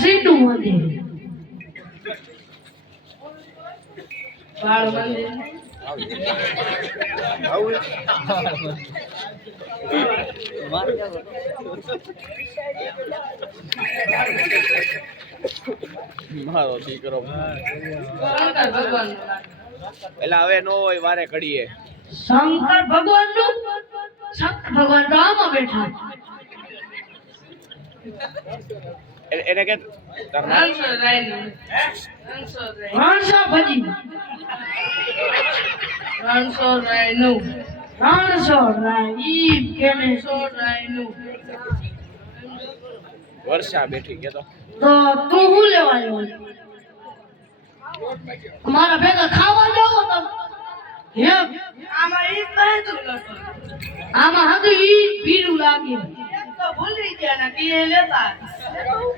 સિંધુ મંદિર બાળ મંદિર મારો દીકરો શંકર ભગવાન એટલે હવે નો હોય વારે ઘડીએ શંકર ભગવાન નું શંકર ભગવાન તો આમાં બેઠા એને કે રણછોડ ભજી રણછોડ રાય નું રણછોડ રાય ઈ કેને વર્ષા બેઠી કે તો તું હું લેવા આવ્યો મારા ભેગા ખાવા જાવ તમે હે આમાં ઈ બધું લખો આમાં હતું ઈ પીરું લાગે તો ભૂલી ગયા ના કે લેતા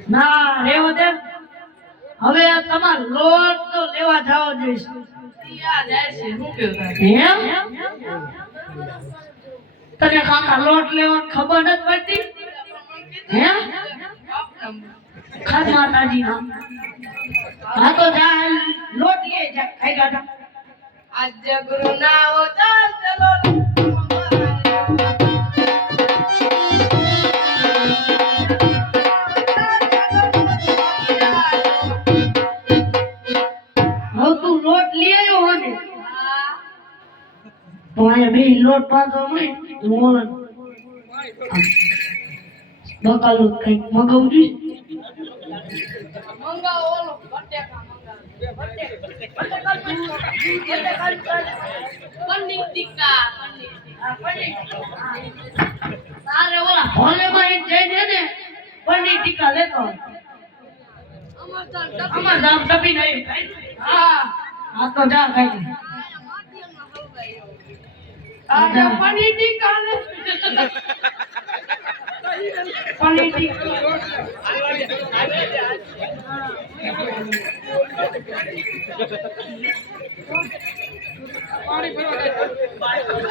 ના રેવો દે હવે તમાર લોટ તો લેવા જાવ જોઈશ યાદ આવશે હું કેવું એમ તને કાકા લોટ લેવાની ખબર નથી પડતી હે ખાસ માતાજી ના હા તો જા લોટ લે જા ખાઈ ગાતા આજ ગુરુ નાઓ ચાલ ચલો હવે તું લોટ લઈ આવ્યો હો ને તો અહીંયા બે લોટ પાછો મળી મોલ બકાલું કઈક મગાવું જોઈએ મંગાવો ઓલો બટેકા પનીર ટીક્કા તારે ઓલા હોલેમાં એક જઈને ને પનીર ટીકા લેતો અમાર દામ ટપી નહીં હા આ તો જા ખાઈ આજે પનીર ટીક્કા ને પનીર ટીકા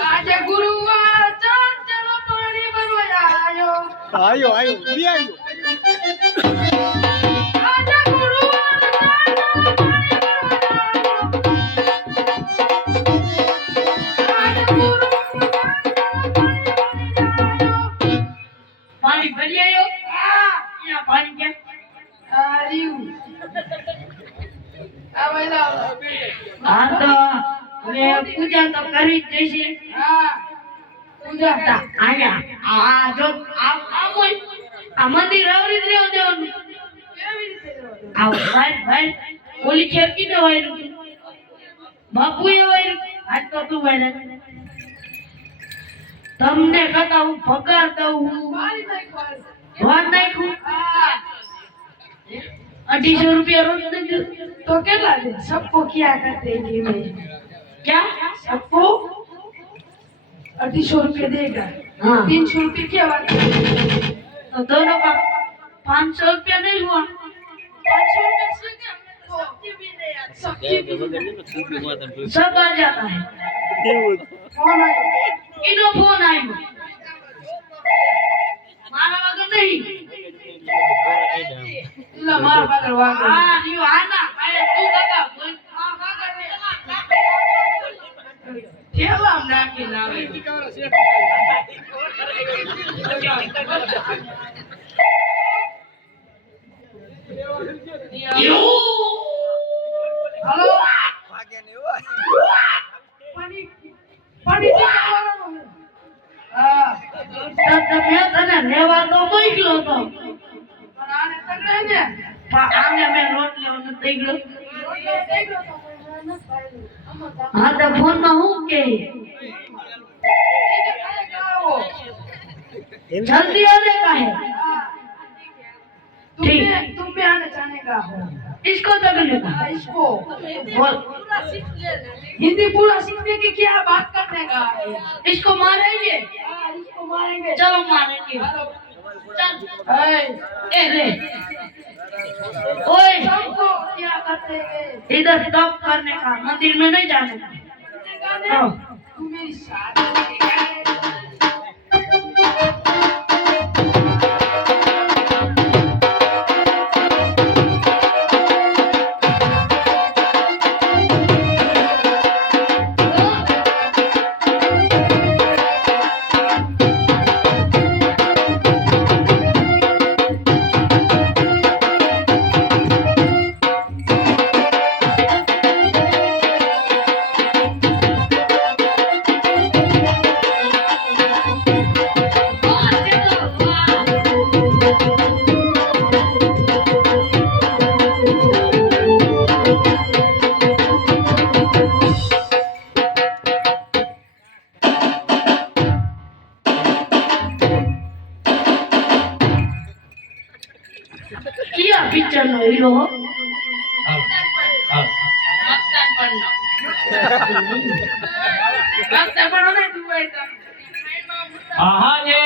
આજે ગુરુવાર ચાલ ચલો પાણી ભરવા આયો આયો લી આયો આજે ગુરુવાર ચાલ ચલો પાણી ભરવા આજે પાણી ભરી આવ્યો અહીંયા પાણી કેમ આર્યું આવેલા હા તો હવે પૂજા તો કરવી જ જશે હા પૂજા અહીંયા આ જો આ કોઈ આ મંદિર આવરી જ રહેવા દેવાનું કેવી રીતે રહેવાનું? આવ ભાઈ ઓલી ખેરકી ને વાયરું બાપુ એ વાયરું આજ તો તું વાયરા તમને કહેતા હું પગાર દઉં મારી નાખવાનું. વાત નાખું હા 250 રૂપિયા રોજ દેજો तो કેટલા દે सबको क्या करते हैं ये में क्या सबको 250 रुपये देगा हाँ 300 रुपये क्या बात है? तो दोनों का 500 रुपया नहीं हुआ 500 रुपये से क्या सब्जी भी नहीं आती सब्जी भी सब आ जाता है कौन आया इनो फोन आयो मारा वगैरह नहीं ना मार बगर वागर हाँ यो आना अरे तू बता बोल हां बगर केला नाकी नावे हेलो ભાગે નહીં હોય पानी पानी टीका वाला हां तो मैं तने लेवा तो मोकलो तो पर आने तगड़े ने आने में रोट लेवा न देगलो रोटलो देगलो तो मैं न खाई हाँ तो फोन में हूँ के जल्दी आने का है तुम भी आने जाने का हो इसको तकने का इसको बोल हिंदी पूरा सीखने की क्या बात करने का है इसको मारेंगे इसको मारेंगे चलो मारेंगे चल ए ले ओए सबको क्या करते हैं इधर तप करने का मंदिर में नहीं जाने का हाँ। तू मेरी शादी કિયા પિક્ચર નો હીરો મસ્તાન પરનો. લાગતા પણ અમે દુવાઈ તા ખાઈમાં મુસાફરી. આહા જે